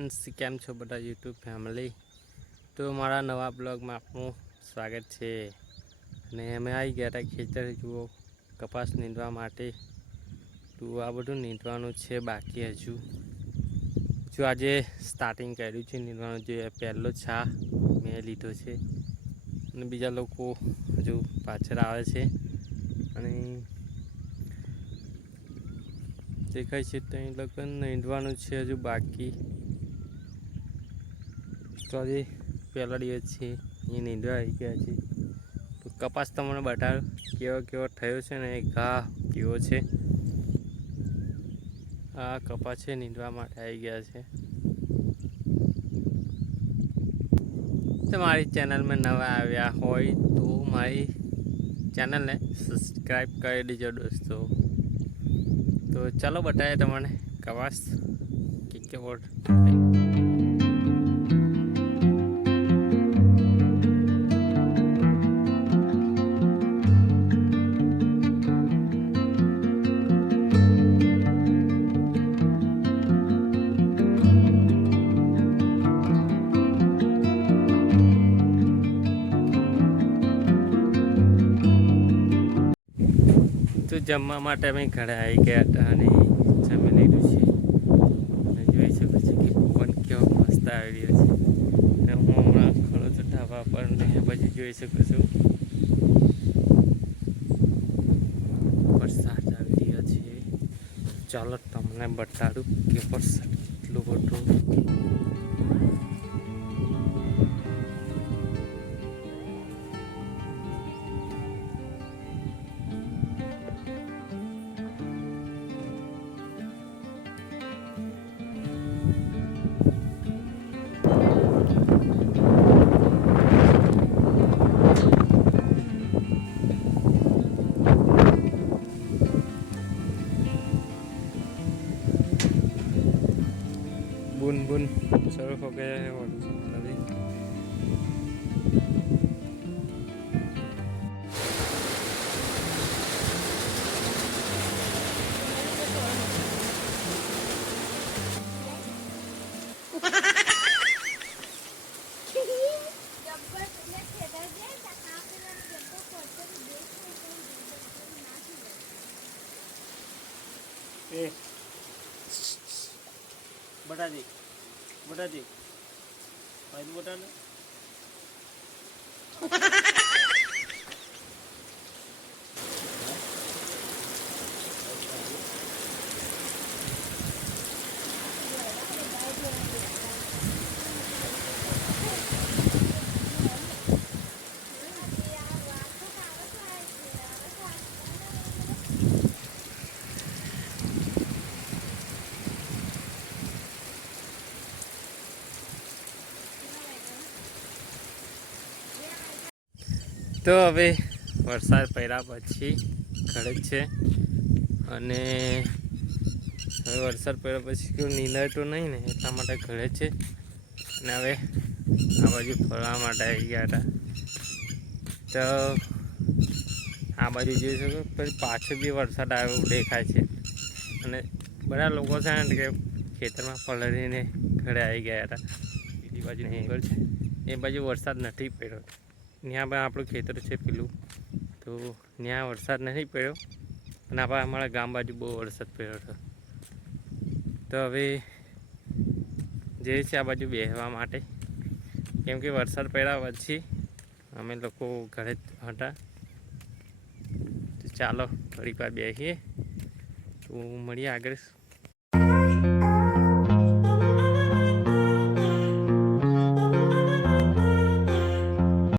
Friends, કેમ છો બધા યુટ્યુબ ફેમિલી? તો મારા નવા બ્લોગમાં આપનું સ્વાગત છે. અને અમે આવી ગયા હતા ખેતર, જુઓ કપાસ નીંદવા માટે. તો આ બધું નીંદવાનું છે બાકી હજુ આજે સ્ટાર્ટિંગ કર્યું છે નીંદવાનું. જે પહેલો છા મેં લીધો છે અને બીજા લોકો હજુ પાછળ આવે છે. અને દેખાય છે ત્યાં લગન નીંદવાનું છે હજુ બાકી. તો આજે પહેલો દિવસ છે, અહીંયા નીંદવા આવી ગયા છે. તો કપાસ તમને બતાવ્યો કેવો થયો છે ને ઘા કેવો છે. આ કપાસ છે નીંદવા માટે આવી ગયા છે. તો મારી ચેનલમાં નવા આવ્યા હોય તો મારી ચેનલને સબસ્ક્રાઈબ કરી દેજો દોસ્તો. તો ચાલો બતાવીએ તમને કપાસ કેવો થાય. તો જમવા માટે અમે ઘરે આવી ગયા હતા અને જમી લીધું છે. અને જોઈ શકો છો કે પવન કેવો મસ્ત આવી રહ્યો છે. અને હું હમણાં ખડો છું ઢાબા પર ને પછી જોઈ શકો છો વરસાદ આવી રહ્યો છે. ચાલો તમને બતાડું કે વરસાદ કેટલો બધો. બુન બુન સર હો ગયા है और अभी बता दी भाई तो बता ना. તો હવે વરસાદ પડ્યા પછી ઘરે જ છે. અને હવે વરસાદ પડ્યા પછી કેવું નીંદાય તો નહીં ને એટલા માટે ઘરે છે. અને હવે આ બાજુ ફરવા માટે આવી ગયા હતા. તો આ બાજુ જોઈ શકો પછી પાછળ બી વરસાદ આવ્યો દેખાય છે. અને બધા લોકો છે ને કે ખેતરમાં પલળીને ઘરે આવી ગયા હતા. બીજી બાજુ એંગલ છે એ બાજુ વરસાદ નથી પડ્યો. ત્યાં પણ આપણું ખેતર છે પેલું, તો ત્યાં વરસાદ નથી પડ્યો. અને આપણે અમારા ગામ બાજુ બહુ વરસાદ પડ્યો હતો. તો હવે જઈએ છીએ આ બાજુ બેસવા માટે, કેમ કે વરસાદ પડ્યા પછી અમે લોકો ઘરે જ હતા. તો ચાલો થોડીક વાર બેસીએ, તો મળીએ આગળ